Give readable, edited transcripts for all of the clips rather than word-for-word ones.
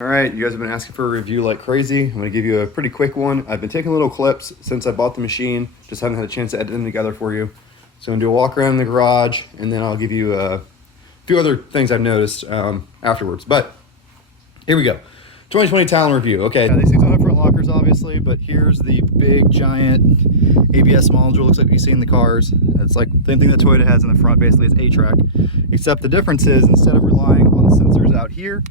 All right, you guys have been asking for a review like crazy. I'm gonna give you a pretty quick one. I've been taking little clips since I bought the machine, just haven't had a chance to edit them together for you. So I'm gonna do a walk around the garage, and then I'll give you a few other things I've noticed afterwards. But here we go. 2020 Talon Review. Okay, these things don't have front lockers, obviously, but here's the big, giant ABS module. Looks like what you see in the cars. It's like the same thing that Toyota has in the front. Basically, it's A-track. Except the difference is, instead of relying on sensors out here,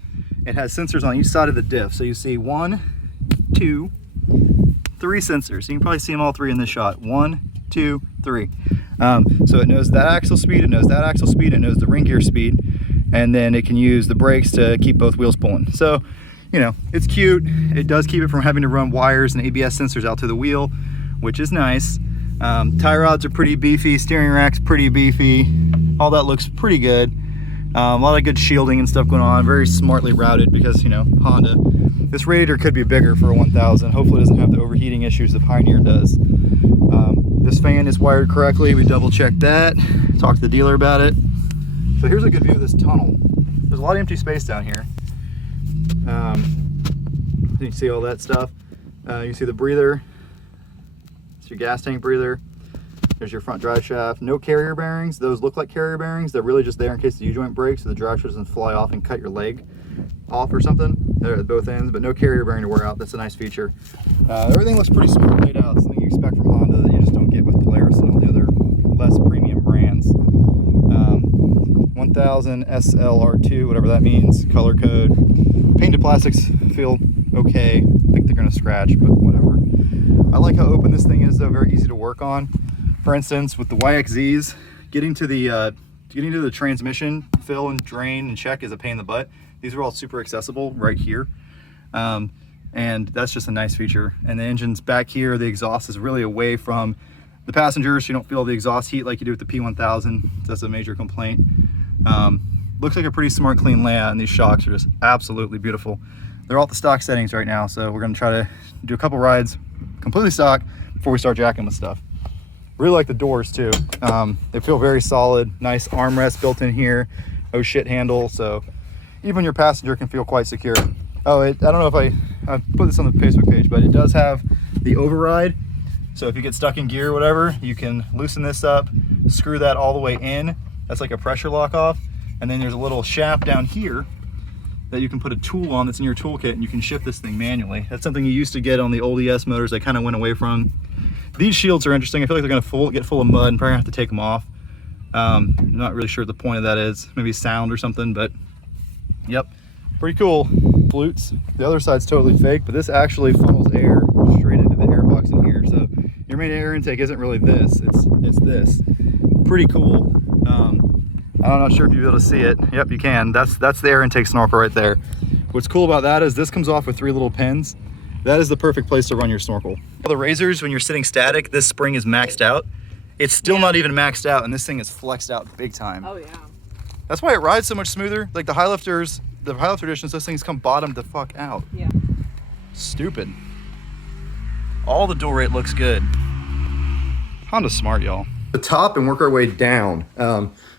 it has sensors on each side of the diff. So you see 1, 2, 3 sensors. You can probably see them all 3 in this shot. 1, 2, 3. So it knows that axle speed, it knows that axle speed, it knows the ring gear speed, and then it can use the brakes to keep both wheels pulling. So, you know, it's cute. It does keep it from having to run wires and ABS sensors out to the wheel, which is nice. Tie rods are pretty beefy, steering rack's pretty beefy. All that looks pretty good. A lot of good shielding and stuff going on, very smartly routed because, you know, Honda. This radiator could be bigger for a 1000. Hopefully it doesn't have the overheating issues the Pioneer does. This fan is wired correctly. We double checked that, talked to the dealer about it. So here's a good view of this tunnel. There's a lot of empty space down here. You can see all that stuff. You can see the breather. It's your gas tank breather. There's your front drive shaft. No carrier bearings. Those look like carrier bearings. They're really just there in case the U-joint breaks so the drive shaft doesn't fly off and cut your leg off or something. They're at both ends, but no carrier bearing to wear out. That's a nice feature. Everything looks pretty smart laid out. Something you expect from Honda that you just don't get with Polaris and all the other less premium brands. 1000 SLR2, whatever that means, color code. Painted plastics feel okay. I think they're gonna scratch, but whatever. I like how open this thing is though, very easy to work on. For instance, with the YXZs, getting to the transmission fill and drain and check is a pain in the butt. These are all super accessible right here. And that's just a nice feature. And the engine's back here, the exhaust is really away from the passengers, so you don't feel the exhaust heat like you do with the P1000. That's a major complaint. Looks like a pretty smart, clean layout, and these shocks are just absolutely beautiful. They're all at the stock settings right now, so we're gonna try to do a couple rides completely stock before we start jacking with stuff. Really like the doors too. They feel very solid. Nice armrest built in here. Oh shit handle, so even your passenger can feel quite secure. Oh, I don't know if I put this on the Facebook page, but it does have the override. So if you get stuck in gear or whatever, you can loosen this up, screw that all the way in. That's like a pressure lock off. And then there's a little shaft down here that you can put a tool on that's in your toolkit, and you can shift this thing manually. That's something you used to get on the old ES motors. They kind of went away from. These shields are interesting. I feel like they're gonna get full of mud and probably gonna have to take them off. I'm not really sure what the point of that is. Maybe sound or something, but yep, pretty cool. Flutes. The other side's totally fake, but this actually funnels air straight into the air box in here. So your main air intake isn't really this, it's this. Pretty cool. I'm not sure if you'll be able to see it. Yep, you can. That's the air intake snorkel right there. What's cool about that is this comes off with 3 little pins. That is the perfect place to run your snorkel. The razors, when you're sitting static, this spring is maxed out. It's still not even maxed out, and this thing is flexed out big time. Oh yeah. That's why it rides so much smoother. Like the Highlifter editions, those things come bottom the fuck out. Yeah. Stupid. All the dual rate looks good. Honda's smart, y'all. The top and work our way down.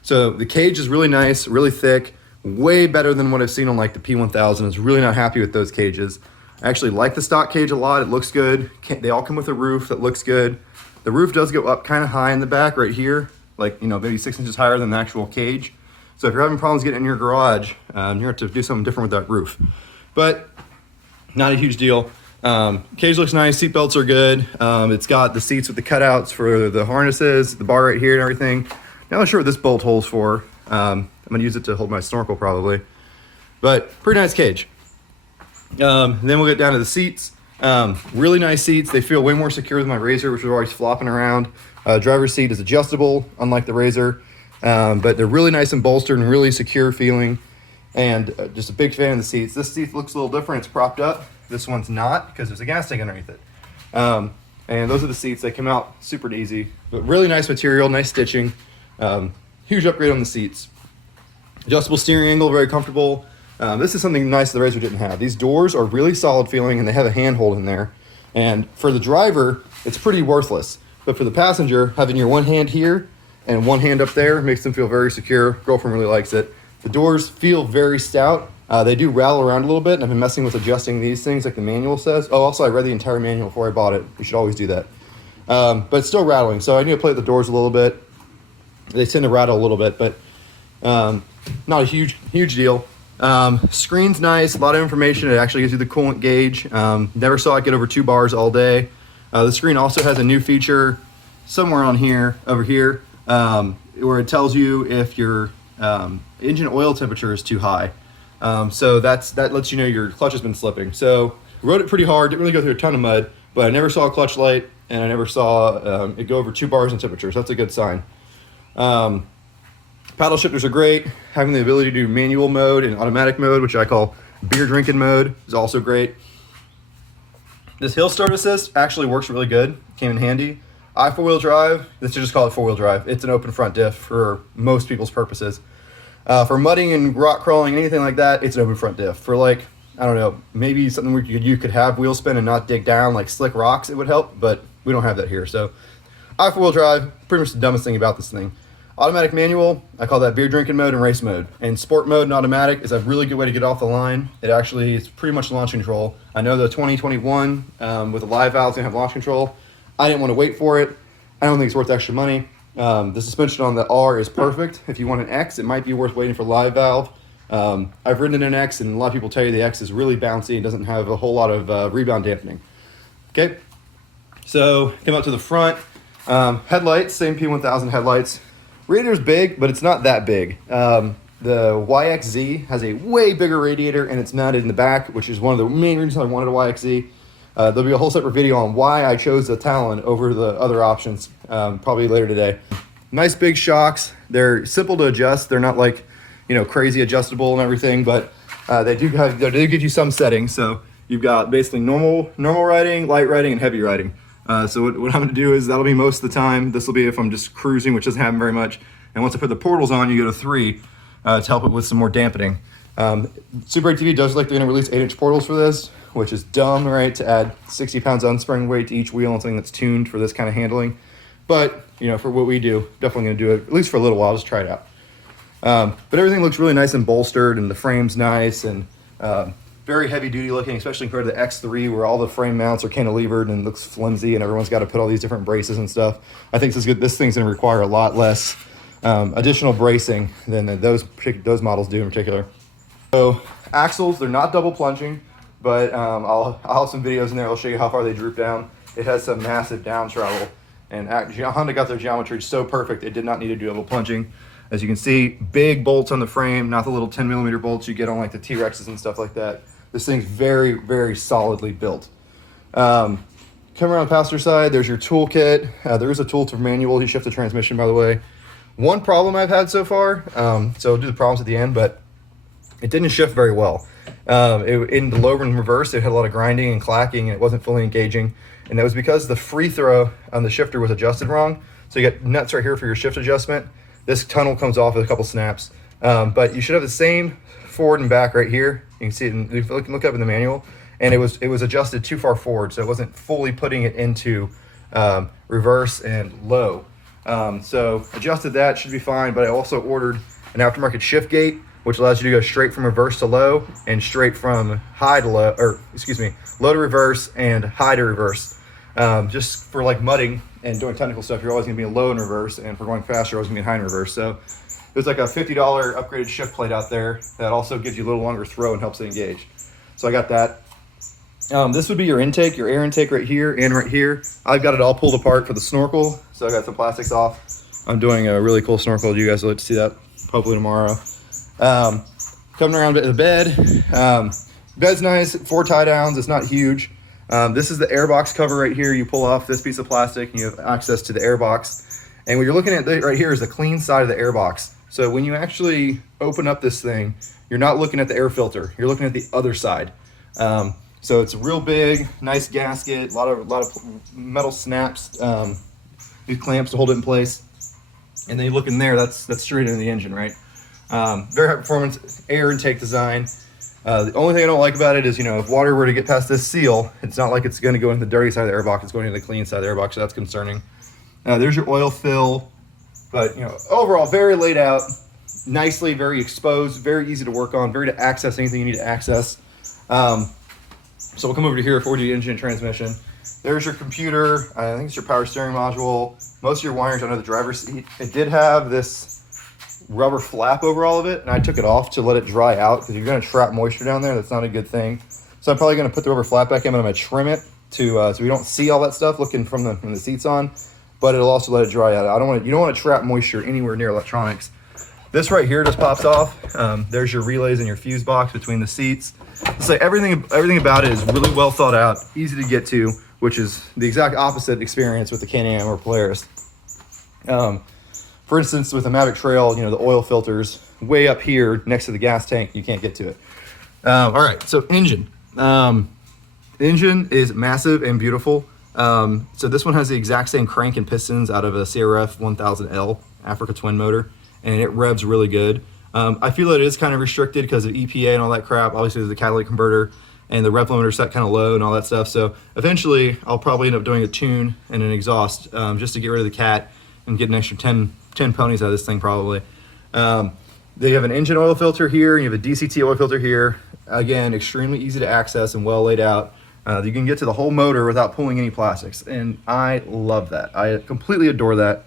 So the cage is really nice, really thick, way better than what I've seen on like the P1000. I was really not happy with those cages. I actually like the stock cage a lot. It looks good. They all come with a roof that looks good. The roof does go up kind of high in the back right here, like, you know, maybe 6 inches higher than the actual cage. So if you're having problems getting in your garage, you're gonna have to do something different with that roof. But not a huge deal. Cage looks nice, seat belts are good. It's got the seats with the cutouts for the harnesses, the bar right here and everything. Not sure what this bolt holds for. I'm gonna use it to hold my snorkel probably. But pretty nice cage. Then we'll get down to the seats. Really nice seats. They feel way more secure than my Razor, which was always flopping around. Driver's seat is adjustable, unlike the Razor. But they're really nice and bolstered and really secure feeling. And just a big fan of the seats. This seat looks a little different. It's propped up. This one's not because there's a gas tank underneath it. And those are the seats. They come out super easy. But really nice material, nice stitching. Huge upgrade on the seats. Adjustable steering angle, very comfortable. This is something nice the Razor didn't have. These doors are really solid feeling, and they have a handhold in there. And for the driver, it's pretty worthless. But for the passenger, having your one hand here and one hand up there makes them feel very secure. Girlfriend really likes it. The doors feel very stout, They do rattle around a little bit, and I've been messing with adjusting these things like the manual says. Oh, also I read the entire manual before I bought it. You should always do that. But it's still rattling, so I need to play with the doors a little bit. They tend to rattle a little bit, but not a huge deal. Screen's nice, a lot of information. It actually gives you the coolant gauge. Never saw it get over 2 bars all day. The screen also has a new feature somewhere on here, over here, where it tells you if your engine oil temperature is too high. So that lets you know your clutch has been slipping. So rode it pretty hard, didn't really go through a ton of mud, but I never saw a clutch light, and I never saw it go over 2 bars in temperature, so that's a good sign. Paddle shifters are great. Having the ability to do manual mode and automatic mode, which I call beer drinking mode, is also great. This hill start assist actually works really good, came in handy. I 4-wheel drive, let's just call it 4-wheel drive. It's an open front diff for most people's purposes. For mudding and rock crawling, anything like that, it's an open front diff. For like, I don't know, maybe something where you could have wheel spin and not dig down, like slick rocks, it would help, but we don't have that here. So I 4-wheel drive, pretty much the dumbest thing about this thing. Automatic manual, I call that beer drinking mode and race mode. And sport mode and automatic is a really good way to get off the line. It actually is pretty much launch control. I know the 2021 with the live valve's gonna have launch control. I didn't want to wait for it. I don't think it's worth extra money. The suspension on the R is perfect. If you want an X, it might be worth waiting for live valve. I've ridden in an X, and a lot of people tell you the X is really bouncy and doesn't have a whole lot of rebound dampening. Okay, so come out to the front. Headlights, same P1000 headlights. Radiator's big, but it's not that big. The YXZ has a way bigger radiator, and it's mounted in the back, which is one of the main reasons I wanted a YXZ. There'll be a whole separate video on why I chose the Talon over the other options, probably later today. Nice big shocks. They're simple to adjust. They're not like, you know, crazy adjustable and everything, but they do give you some settings. So you've got basically normal riding, light riding, and heavy riding. So what I'm gonna do is that'll be most of the time. This will be if I'm just cruising, which doesn't happen very much. And once I put the portals on, you go to 3 to help it with some more dampening. Super 8 TV does like they're gonna release 8-inch portals for this, which is dumb, right? To add 60 pounds unspring weight to each wheel on something that's tuned for this kind of handling. But, you know, for what we do, definitely gonna do it, at least for a little while, just try it out. But everything looks really nice and bolstered, and the frame's nice, and very heavy duty looking, especially compared to the X3 where all the frame mounts are cantilevered and looks flimsy and everyone's got to put all these different braces and stuff. I think this thing's going to require a lot less additional bracing than those models do in particular. So axles, they're not double plunging, but I'll have some videos in there. I'll show you how far they droop down. It has some massive down travel, and Honda got their geometry so perfect it did not need to do double plunging. As you can see, big bolts on the frame, not the little 10mm bolts you get on like the T-Rexes and stuff like that. This thing's very, very solidly built. Come around the passenger side, there's your toolkit. There is a tool to manually shift the transmission, by the way. One problem I've had so far, so I'll do the problems at the end, but it didn't shift very well. In the lower and reverse, it had a lot of grinding and clacking, and it wasn't fully engaging. And that was because the free throw on the shifter was adjusted wrong. So you get nuts right here for your shift adjustment. This tunnel comes off with a couple snaps. But you should have the same forward and back right here. You can see it, and if you look up in the manual, and it was adjusted too far forward, so it wasn't fully putting it into reverse and low. So adjusted that, should be fine, but I also ordered an aftermarket shift gate, which allows you to go straight from reverse to low and straight from high to low, or excuse me, low to reverse and high to reverse. Just for like mudding and doing technical stuff, you're always gonna be in low and reverse, and for going faster, you're always gonna be in high and reverse. So there's like a $50 upgraded shift plate out there that also gives you a little longer throw and helps it engage. So I got that. This would be your intake, your air intake right here and right here. I've got it all pulled apart for the snorkel, so I got some plastics off. I'm doing a really cool snorkel. You guys will like to see that hopefully tomorrow. Coming around to the bed. Bed's nice, 4 tie downs. It's not huge. This is the airbox cover right here. You pull off this piece of plastic and you have access to the airbox. And what you're looking at right here is the clean side of the airbox. So when you actually open up this thing, you're not looking at the air filter. You're looking at the other side. So it's real big, nice gasket, a lot of metal snaps, these clamps to hold it in place. And then you look in there, that's straight into the engine, right? Very high performance air intake design. The only thing I don't like about it is, you know, if water were to get past this seal, it's not like it's going to go into the dirty side of the airbox. It's going into the clean side of the airbox, so that's concerning. There's your oil fill, but, you know, overall very laid out, nicely, very exposed, very easy to work on, very to access anything you need to access. So we'll come over to here before we do the engine and transmission. There's your computer. I think it's your power steering module. Most of your wiring's under the driver's seat. It did have this rubber flap over all of it, and I took it off to let it dry out because you're going to trap moisture down there. That's not a good thing. So I'm probably going to put the rubber flap back in, but I'm going to trim it to so we don't see all that stuff looking from the seats on. But it'll also let it dry out. You don't want to trap moisture anywhere near electronics. This right here just pops off. There's your relays and your fuse box between the seats. It's like everything about it is really well thought out, easy to get to, which is the exact opposite experience with the Can-Am or Polaris. For instance, with the Mavic Trail, you know, the oil filter's way up here next to the gas tank. You can't get to it. All right, so engine. The engine is massive and beautiful. So this one has the exact same crank and pistons out of a CRF 1000L Africa Twin motor, and it revs really good. I feel it is kind of restricted because of EPA and all that crap. Obviously, there's the catalytic converter and the rev limiter set kind of low and all that stuff. So eventually, I'll probably end up doing a tune and an exhaust just to get rid of the cat and get an extra 10 ponies out of this thing probably. They have an engine oil filter here, and you have a DCT oil filter here. Again, extremely easy to access and well laid out. You can get to the whole motor without pulling any plastics, and I love that. I completely adore that.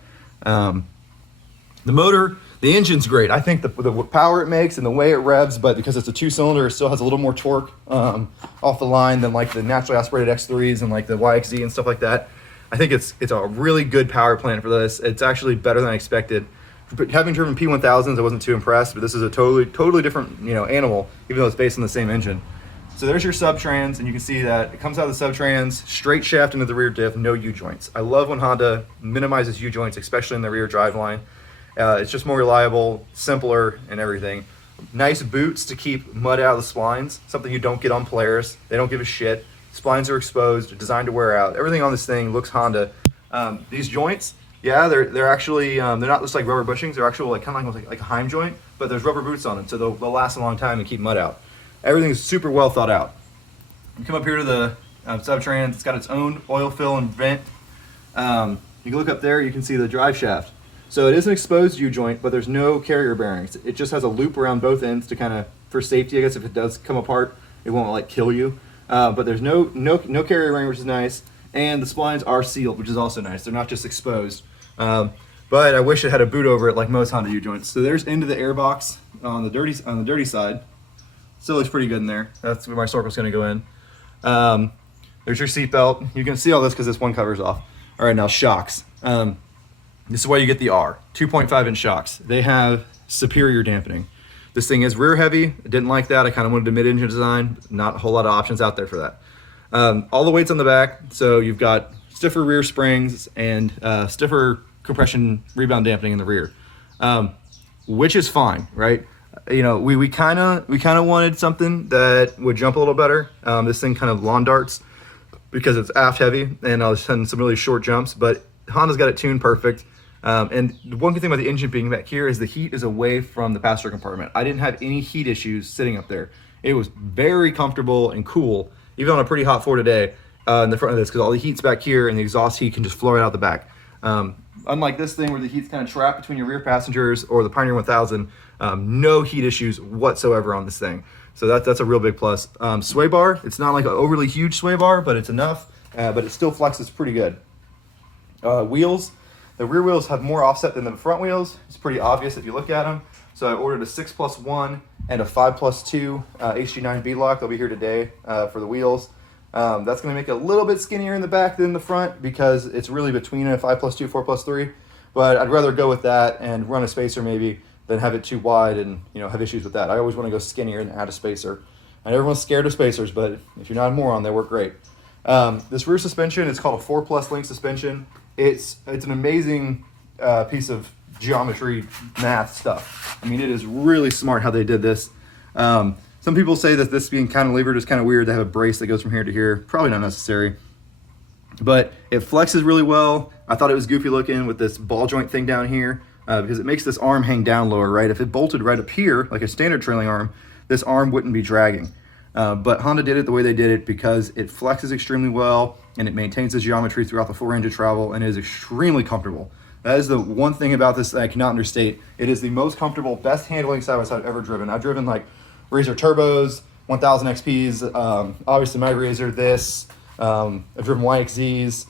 The engine's great. I think the power it makes and the way it revs, but because it's a 2-cylinder, it still has a little more torque off the line than like the naturally aspirated X3s and like the YXZ and stuff like that. I think it's a really good power plant for this. It's actually better than I expected. Having driven P1000s, I wasn't too impressed, but this is a totally different, you know, animal, even though it's based on the same engine. So there's your sub-trans, and you can see that it comes out of the sub-trans, straight shaft into the rear diff, no U-joints. I love when Honda minimizes U-joints, especially in the rear driveline. It's just more reliable, simpler, and everything. Nice boots to keep mud out of the splines, something you don't get on Polaris. They don't give a shit. Splines are exposed, designed to wear out. Everything on this thing looks Honda. These joints, yeah, they're actually they're not just like rubber bushings. They're actual like kind of like a Heim joint, but there's rubber boots on them, so they'll last a long time and keep mud out. Everything is super well thought out. You come up here to the sub-trans. It's got its own oil fill and vent. You can look up there. You can see the drive shaft. So it is an exposed U-joint, but there's no carrier bearings. It just has a loop around both ends to kind of, for safety, I guess, if it does come apart, it won't like kill you. But there's no carrier bearing, which is nice. And the splines are sealed, which is also nice. They're not just exposed. But I wish it had a boot over it like most Honda U-joints. So there's into the air box on the dirty side. Still looks pretty good in there. That's where my snorkel's gonna go in. There's your seat belt. You can see all this because this one covers off. All right, now shocks. This is why you get the R, 2.5-inch shocks. They have superior dampening. This thing is rear heavy. I didn't like that. I kind of wanted a mid-engine design. Not a whole lot of options out there for that. All the weight's on the back. So you've got stiffer rear springs and stiffer compression rebound dampening in the rear, which is fine, right? You know, we kind of wanted something that would jump a little better. This thing kind of lawn darts because it's aft heavy, and I'll send some really short jumps, but Honda's got it tuned perfect. And the one good thing about the engine being back here is the heat is away from the passenger compartment. I didn't have any heat issues sitting up there. It was very comfortable and cool, even on a pretty hot floor today in the front of this, because all the heat's back here and the exhaust heat can just flow right out the back. Unlike this thing where the heat's kind of trapped between your rear passengers or the Pioneer 1000, no heat issues whatsoever on this thing. So that's a real big plus. Sway bar, it's not like an overly huge sway bar, but it's enough, but it still flexes pretty good. Wheels, the rear wheels have more offset than the front wheels. It's pretty obvious if you look at them. So I ordered a 6+1 and a 5+2 HG9 beadlock. They'll be here today for the wheels. That's going to make it a little bit skinnier in the back than the front because it's really between a 5+2, 4+3. But I'd rather go with that and run a spacer maybe than have it too wide and, you know, have issues with that. I always want to go skinnier and add a spacer. And everyone's scared of spacers, but if you're not a moron, they work great. This rear suspension is called a 4+ link suspension. It's an amazing piece of geometry math stuff. I mean, it is really smart how they did this. Some people say that this being cantilevered is kind of weird to have a brace that goes from here to here. Probably not necessary. But it flexes really well. I thought it was goofy looking with this ball joint thing down here because it makes this arm hang down lower, right? If it bolted right up here, like a standard trailing arm, this arm wouldn't be dragging. But Honda did it the way they did it because it flexes extremely well and it maintains the geometry throughout the full range of travel and is extremely comfortable. That is the one thing about this that I cannot understate. It is the most comfortable, best handling side-by-side I've ever driven. I've driven like Razor Turbos, 1000 XPs, obviously my Razor, this, I've driven YXZs.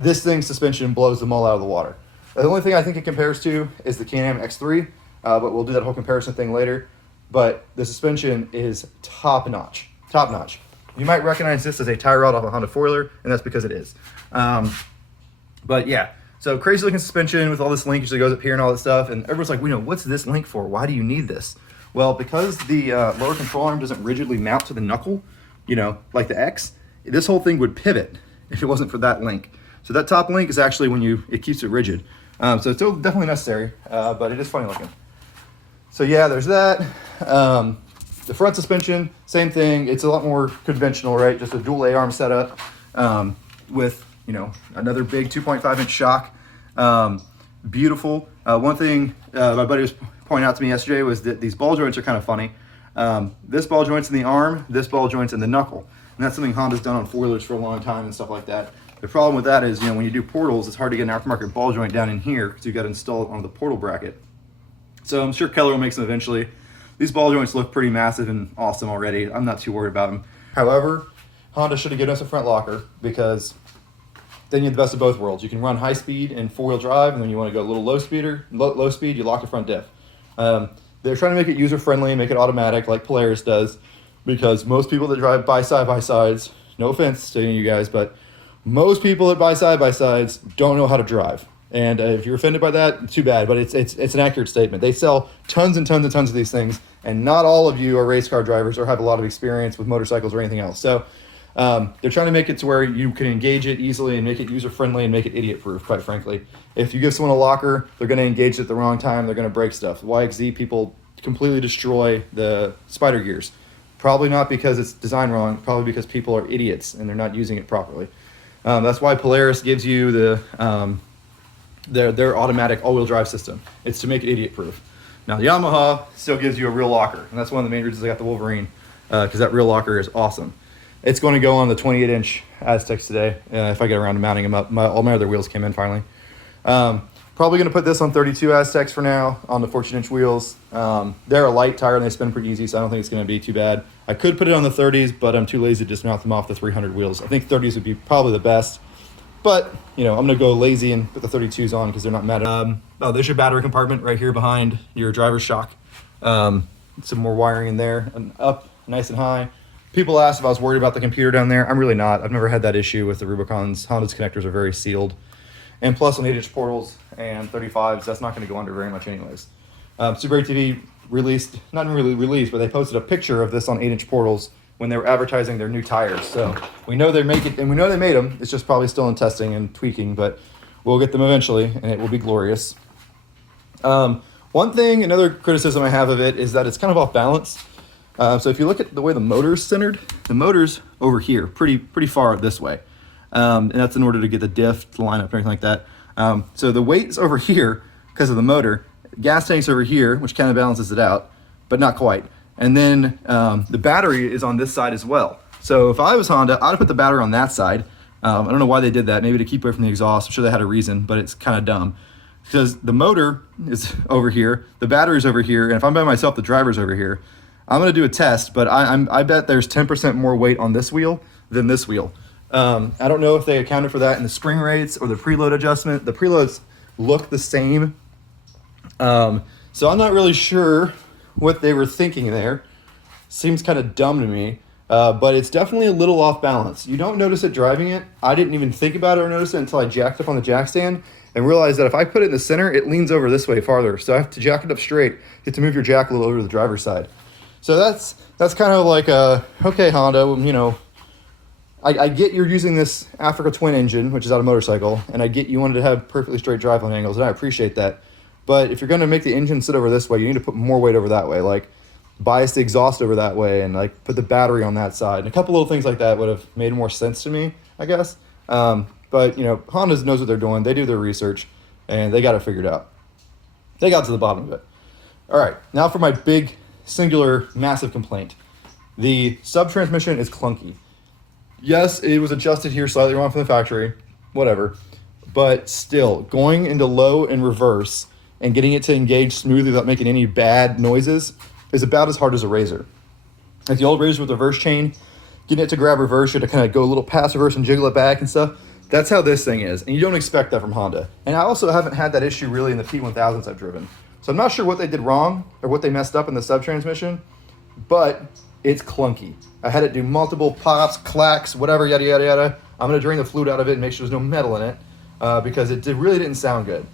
This thing's suspension blows them all out of the water. The only thing I think it compares to is the Can-Am X3, but we'll do that whole comparison thing later. But the suspension is top notch, top notch. You might recognize this as a tie rod off a Honda four-wheeler, and that's because it is. But yeah, so crazy looking suspension with all this linkage that goes up here and all that stuff. And everyone's like, what's this link for? Why do you need this? Well, because the lower control arm doesn't rigidly mount to the knuckle, like the X, this whole thing would pivot if it wasn't for that link. So that top link is actually it keeps it rigid. So it's still definitely necessary, but it is funny looking. So yeah, there's that. The front suspension, same thing. It's a lot more conventional, right? Just a dual A-arm setup with, another big 2.5-inch shock. Beautiful. One thing my buddy was pointing out to me yesterday was that these ball joints are kind of funny. This ball joint's in the arm, this ball joint's in the knuckle. And that's something Honda's done on four-wheelers for a long time and stuff like that. The problem with that is, when you do portals, it's hard to get an aftermarket ball joint down in here because you've got to install it on the portal bracket. So I'm sure Keller will make them eventually. These ball joints look pretty massive and awesome already. I'm not too worried about them. However, Honda should have given us a front locker because then you have the best of both worlds. You can run high speed and four-wheel drive, and then you want to go a little low speed, you lock the front diff. They're trying to make it user-friendly, make it automatic like Polaris does, because most people that drive by side-by-sides, no offense to any of you guys, but most people that buy side-by-sides don't know how to drive. And if you're offended by that, too bad, but it's an accurate statement. They sell tons and tons and tons of these things, and not all of you are race car drivers or have a lot of experience with motorcycles or anything else. So they're trying to make it to where you can engage it easily and make it user-friendly and make it idiot-proof, quite frankly. If you give someone a locker, they're going to engage it at the wrong time, they're going to break stuff. YXZ people completely destroy the spider gears. Probably not because it's designed wrong, probably because people are idiots and they're not using it properly. That's why Polaris gives you their automatic all-wheel drive system. It's to make it idiot-proof. Now, the Yamaha still gives you a real locker, and that's one of the main reasons I got the Wolverine, because that real locker is awesome. It's going to go on the 28-inch Aztecs today, if I get around to mounting them up. All my other wheels came in finally. Probably going to put this on 32 Aztecs for now, on the 14-inch wheels. They're a light tire, and they spin pretty easy, so I don't think it's going to be too bad. I could put it on the 30s, but I'm too lazy to just mount them off the 300 wheels. I think 30s would be probably the best. But, I'm going to go lazy and put the 32s on because they're not mad. There's your battery compartment right here behind your driver's shock. Some more wiring in there and up nice and high. People asked if I was worried about the computer down there. I'm really not. I've never had that issue with the Rubicons. Honda's connectors are very sealed. And plus on 8-inch portals and 35s, that's not going to go under very much anyways. Super 8 TV released, not really released, but they posted a picture of this on 8-inch portals when they were advertising their new tires. So we know they make it, and we know they made them. It's just probably still in testing and tweaking, but we'll get them eventually, and it will be glorious. One thing, another criticism I have of it is that it's kind of off balance. So if you look at the way the motor's centered, the motor's over here, pretty far this way. And that's in order to get the diff to line up and everything like that. So the weight's over here because of the motor. Gas tank's over here, which kind of balances it out, but not quite. And then the battery is on this side as well. So if I was Honda, I'd put the battery on that side. I don't know why they did that, maybe to keep away from the exhaust. I'm sure they had a reason, but it's kind of dumb. Because the motor is over here, the battery's over here, and if I'm by myself, the driver's over here. I'm going to do a test, but I bet there's 10% more weight on this wheel than this wheel. I don't know if they accounted for that in the spring rates or the preload adjustment. The preloads look the same. So I'm not really sure what they were thinking there. Seems kind of dumb to me, but it's definitely a little off balance. You don't notice it driving it. I didn't even think about it or notice it until I jacked up on the jack stand and realized that if I put it in the center, it leans over this way farther. So I have to jack it up straight. You have to move your jack a little over to the driver's side. So that's kind of like okay, Honda, I get you're using this Africa Twin engine, which is out of motorcycle, and I get you wanted to have perfectly straight driveline angles, and I appreciate that. But if you're going to make the engine sit over this way, you need to put more weight over that way, like bias the exhaust over that way, and like put the battery on that side. And a couple little things like that would have made more sense to me, I guess. But Honda knows what they're doing. They do their research, and they got it figured out. They got to the bottom of it. All right, now for my big, singular, massive complaint. The sub-transmission is clunky. Yes, it was adjusted here slightly wrong from the factory, whatever. but still, going into low and reverse and getting it to engage smoothly without making any bad noises is about as hard as a razor. Like the old razor with the reverse chain, getting it to grab reverse, you had to kind of go a little past reverse and jiggle it back and stuff. That's how this thing is, and you don't expect that from Honda. And I also haven't had that issue really in the P1000s I've driven. So I'm not sure what they did wrong or what they messed up in the sub-transmission, but it's clunky. I had it do multiple pops, clacks, whatever, yada, yada, yada. I'm going to drain the fluid out of it and make sure there's no metal in it because it really didn't sound good.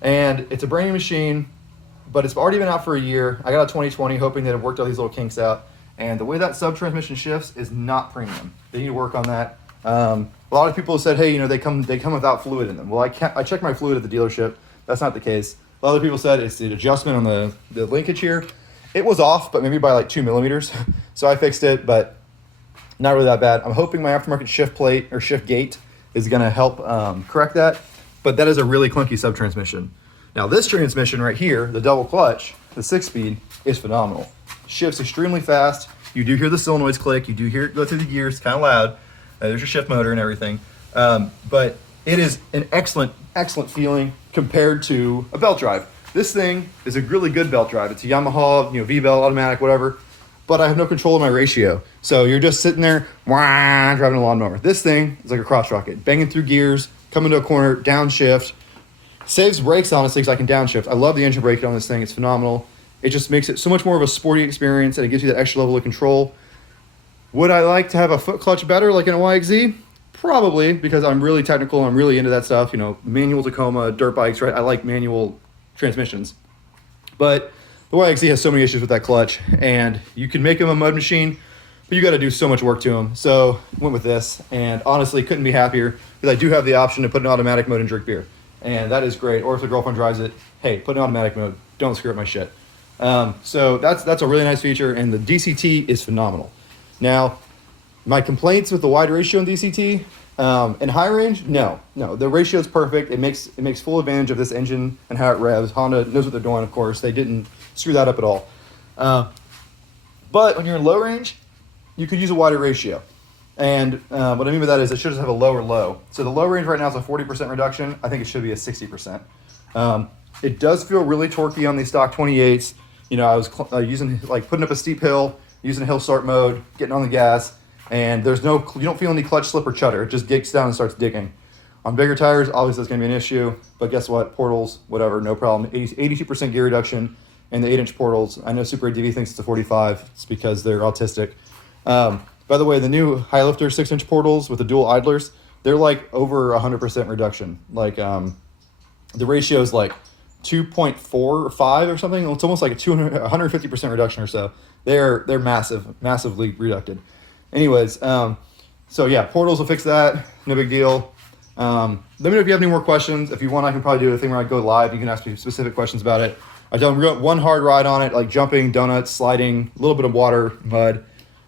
And it's a brand new machine, but it's already been out for a year. I got a 2020 hoping that it worked all these little kinks out. And the way that sub-transmission shifts is not premium. They need to work on that. A lot of people have said, hey, you know, they come without fluid in them. Well, I checked my fluid at the dealership. That's not the case. A lot of people said it's the adjustment on the linkage here. It was off, but maybe by like 2 millimeters. So I fixed it, but not really that bad. I'm hoping my aftermarket shift plate or shift gate is going to help correct that. But that is a really clunky sub-transmission. Now this transmission right here, the double clutch, the 6-speed, is phenomenal. Shifts extremely fast. You do hear the solenoids click. You do hear it go through the gears, kind of loud. There's your shift motor and everything. But it is an excellent, excellent feeling compared to a belt drive. This thing is a really good belt drive. It's a Yamaha, you know, V-belt, automatic, whatever. But I have no control of my ratio. So you're just sitting there, wah, driving a lawnmower. This thing is like a cross rocket, banging through gears, coming to a corner, downshift. Saves brakes, honestly, because I can downshift. I love the engine brake on this thing. It's phenomenal. It just makes it so much more of a sporty experience, and it gives you that extra level of control. Would I like to have a foot clutch better, like in a YXZ? Probably, because I'm really technical. I'm really into that stuff. You know, manual Tacoma, dirt bikes, right? I like manual transmissions. But the YXZ has so many issues with that clutch, and you can make them a mud machine, but you got to do so much work to them. So went with this, and honestly, couldn't be happier because I do have the option to put an automatic mode and drink beer, and that is great. Or if the girlfriend drives it, hey, put an automatic mode. Don't screw up my shit. So that's a really nice feature, and the DCT is phenomenal. Now, my complaints with the wide ratio in DCT, in high range, no, the ratio is perfect. It makes full advantage of this engine and how it revs. Honda knows what they're doing, of course. They didn't screw that up at all. But when you're in low range, you could use a wider ratio. And what I mean by that is it should just have a lower low. So the low range right now is a 40% reduction. I think it should be a 60%. It does feel really torquey on these stock 28s. You know, I was using, like, putting up a steep hill, using a hill start mode, getting on the gas, and you don't feel any clutch slip or chutter. It just gets down and starts digging. On bigger tires, obviously that's going to be an issue, but guess what? Portals, whatever, no problem. 82% gear reduction, and the 8-inch portals. I know Super ADV thinks it's a 45. It's because they're autistic. By the way, the new high lifter 6-inch portals with the dual idlers, they're like over 100% reduction. Like the ratio is like 2.4 or 5 or something. It's almost like a 150% reduction or so. They're massively reducted. Anyways, so yeah, portals will fix that. No big deal. Let me know if you have any more questions. If you want, I can probably do a thing where I go live. You can ask me specific questions about it. I've done one hard ride on it, like jumping, donuts, sliding, a little bit of water, mud.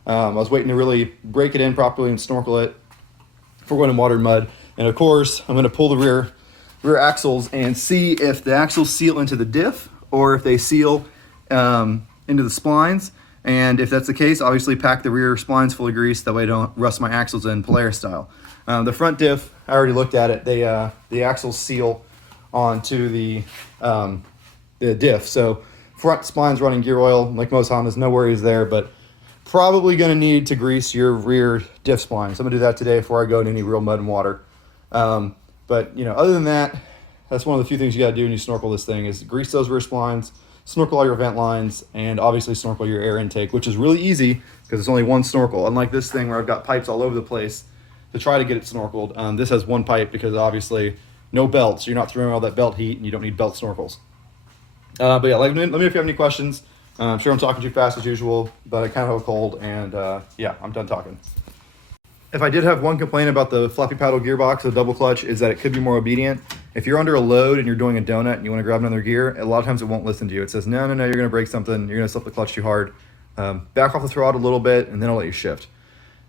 I was waiting to really break it in properly and snorkel it for going in water and mud. And of course, I'm going to pull the rear axles and see if the axles seal into the diff or if they seal into the splines. And if that's the case, obviously pack the rear splines full of grease. That way I don't rust my axles in Polaris style. The front diff, I already looked at it. The axles seal onto the diff. So front splines running gear oil, like most Hondas, no worries there. But probably going to need to grease your rear diff splines. I'm going to do that today before I go into any real mud and water. But, you know, other than that, that's one of the few things you got to do when you snorkel this thing is grease those rear splines, snorkel all your vent lines, and obviously snorkel your air intake, which is really easy because it's only one snorkel. Unlike this thing where I've got pipes all over the place to try to get it snorkeled. This has one pipe because obviously no belt, so you're not throwing all that belt heat and you don't need belt snorkels. But yeah, let me know if you have any questions. I'm sure I'm talking too fast as usual, but I kind of have a cold, and yeah, I'm done talking. If I did have one complaint about the floppy paddle gearbox, the double clutch, is that it could be more obedient. If you're under a load and you're doing a donut and you want to grab another gear, a lot of times it won't listen to you. It says, no, you're going to break something. You're going to slip the clutch too hard. Back off the throttle a little bit, and then I'll let you shift.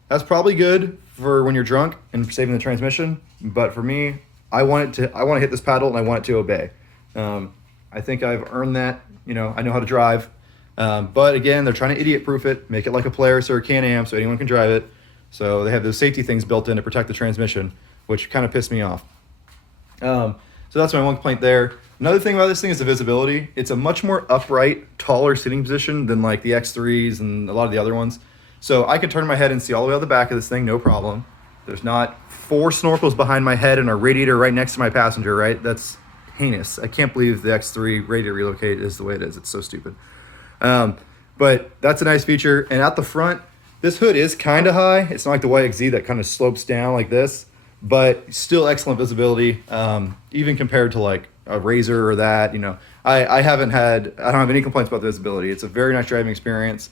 That's probably good for when you're drunk and saving the transmission. But for me, I want to hit this paddle and I want it to obey. I think I've earned that. You know, I know how to drive. But again, they're trying to idiot-proof it, make it like a Polaris or a Can-Am so anyone can drive it. So they have those safety things built in to protect the transmission, which kind of pissed me off. So that's my one complaint there. Another thing about this thing is the visibility. It's a much more upright, taller sitting position than like the X3s and a lot of the other ones. So I can turn my head and see all the way out the back of this thing, no problem. There's not 4 snorkels behind my head and a radiator right next to my passenger, right? That's heinous. I can't believe the X3 radiator relocate is the way it is. It's so stupid. But that's a nice feature. And at the front, this hood is kind of high. It's not like the YXZ that kind of slopes down like this, but still excellent visibility, even compared to like a Razor or that. You know, I don't have any complaints about the visibility. It's a very nice driving experience.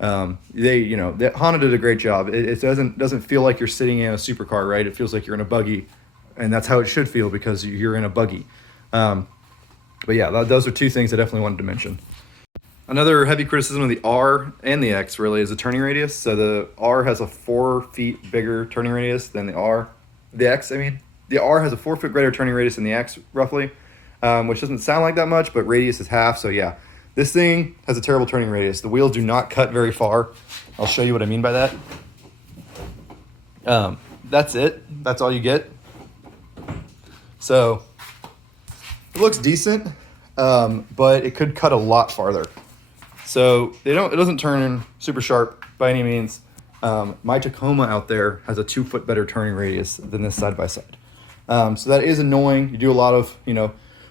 Honda did a great job. It doesn't feel like you're sitting in a supercar, right? It feels like you're in a buggy, and that's how it should feel because you're in a buggy. But yeah, those are 2 things I definitely wanted to mention. Another heavy criticism of the R and the X really is the turning radius. So the R has a 4 feet bigger turning radius than the X. I mean, the R has a 4 foot greater turning radius than the X roughly, which doesn't sound like that much, but radius is half. So yeah, this thing has a terrible turning radius. The wheels do not cut very far. I'll show you what I mean by that. That's it. That's all you get. So it looks decent, but it could cut a lot farther. So it doesn't turn super sharp by any means. My Tacoma out there has a 2 foot better turning radius than this side by side. So that is annoying. You do a lot of,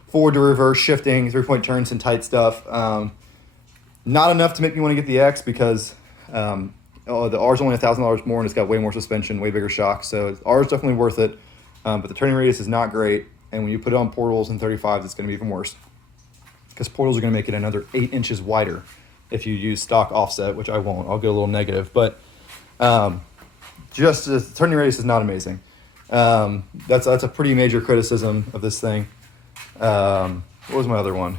forward to reverse shifting, 3-point turns and tight stuff. Not enough to make me want to get the X because the R is only $1,000 more and it's got way more suspension, way bigger shocks. So R is definitely worth it. But the turning radius is not great. And when you put it on portals and 35s, it's going to be even worse because portals are going to make it another 8 inches wider if you use stock offset, which I won't. I'll go a little negative, but just the turning radius is not amazing. That's a pretty major criticism of this thing. What was my other one?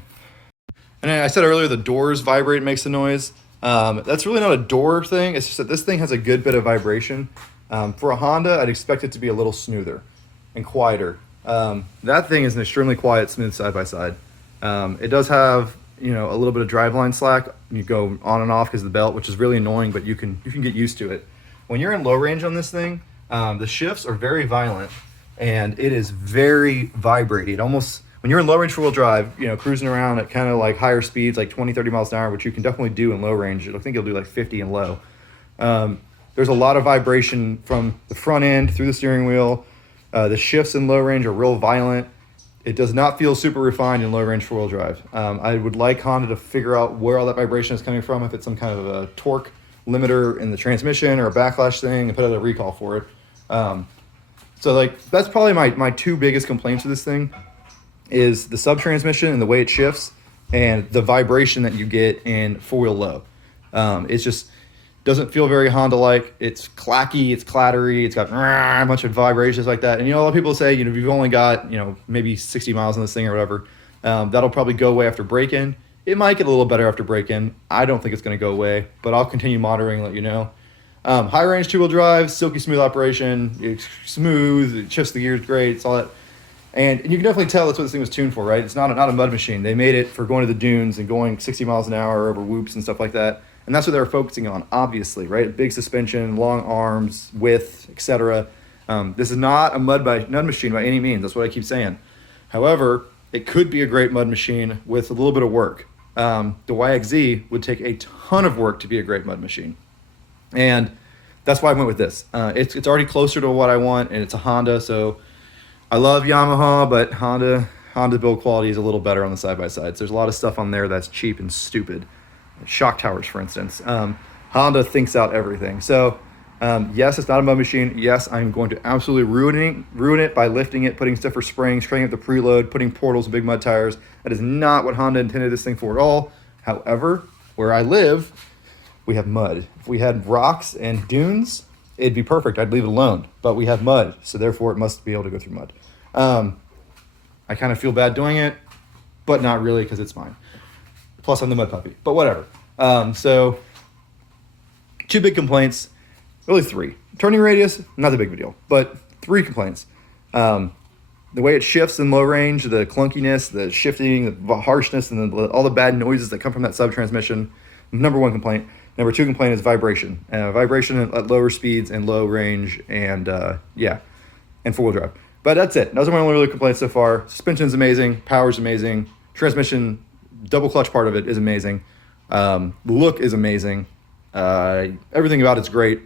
And I said earlier the doors vibrate and makes a noise. That's really not a door thing. It's just that this thing has a good bit of vibration. For a Honda, I'd expect it to be a little smoother and quieter. That thing is an extremely quiet, smooth side by side. It does have a little bit of driveline slack. You go on and off because of the belt, which is really annoying, but you can get used to it. When you're in low range on this thing, the shifts are very violent and it is very vibrating. Almost when you're in low range 4-wheel drive, cruising around at kind of like higher speeds, like 20, 30 miles an hour, which you can definitely do in low range. I think you'll do like 50 in low. There's a lot of vibration from the front end through the steering wheel. The shifts in low range are real violent. It does not feel super refined in low range 4-wheel drive. I would like Honda to figure out where all that vibration is coming from, if it's some kind of a torque limiter in the transmission or a backlash thing, and put out a recall for it. So like that's probably my 2 biggest complaints with this thing is the sub transmission and the way it shifts and the vibration that you get in 4-wheel low. It's just doesn't feel very Honda-like. It's clacky, it's clattery, it's got a bunch of vibrations like that. And a lot of people say, if you've only got, maybe 60 miles on this thing or whatever, that'll probably go away after break-in. It might get a little better after break-in. I don't think it's going to go away, but I'll continue monitoring and let you know. High-range 2-wheel drive, silky smooth operation. It's smooth, it shifts the gears great, it's all that. And you can definitely tell that's what this thing was tuned for, right? It's not a mud machine. They made it for going to the dunes and going 60 miles an hour over whoops and stuff like that. And that's what they were focusing on, obviously, right? Big suspension, long arms, width, etc. This is not a mud machine by any means. That's what I keep saying. However, it could be a great mud machine with a little bit of work. The YXZ would take a ton of work to be a great mud machine. And that's why I went with this. It's already closer to what I want, and it's a Honda. So I love Yamaha, but Honda build quality is a little better on the side-by-sides. There's a lot of stuff on there that's cheap and stupid. Shock towers, for instance. Honda thinks out everything. So yes, it's not a mud machine. Yes, I'm going to absolutely ruin it by lifting it, putting stiffer springs, cranking up the preload, putting portals and big mud tires. That is not what Honda intended this thing for at all. However, where I live, we have mud. If we had rocks and dunes, it'd be perfect. I'd leave it alone. But we have mud, so therefore it must be able to go through mud. I kind of feel bad doing it, but not really because it's mine. Plus, I'm the mud puppy, but whatever. So, 2 big complaints, really 3. Turning radius, not the big of a deal, but 3 complaints. The way it shifts in low range, the clunkiness, the shifting, the harshness, and all the bad noises that come from that sub-transmission. Number 1 complaint. Number 2 complaint is vibration. Vibration at lower speeds and low range and 4-wheel drive. But that's it. Those are my only really complaints so far. Suspension's amazing. Power's amazing. Transmission, double clutch part of it is amazing. The look is amazing. Everything about it's great.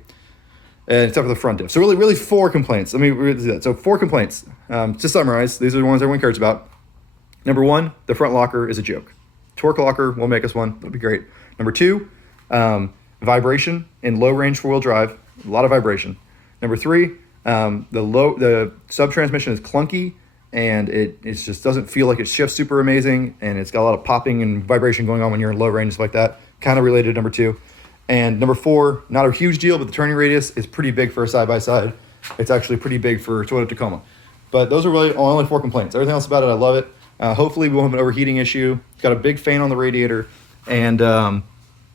Except for the front diff. So really 4 complaints. Let me read that. So 4 complaints. To summarize, these are the ones everyone cares about. Number 1, the front locker is a joke. Torque locker will make us one. That'll be great. Number 2, vibration in low range 4-wheel drive. A lot of vibration. Number 3, the sub transmission is clunky and it just doesn't feel like it shifts super amazing, and it's got a lot of popping and vibration going on when you're in low range, stuff like that. Kind of related to number 2. And number 4, not a huge deal, but the turning radius is pretty big for a side-by-side. It's actually pretty big for Toyota Tacoma. But those are really only 4 complaints. Everything else about it, I love it. Hopefully we won't have an overheating issue. It's got a big fan on the radiator and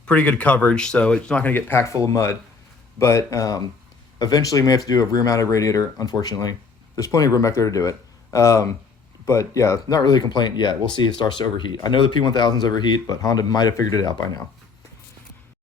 pretty good coverage, so it's not going to get packed full of mud. But eventually we may have to do a rear-mounted radiator, unfortunately. There's plenty of room back there to do it. But yeah, not really a complaint yet. We'll see if it starts to overheat. I know the P1000s overheat, but Honda might have figured it out by now.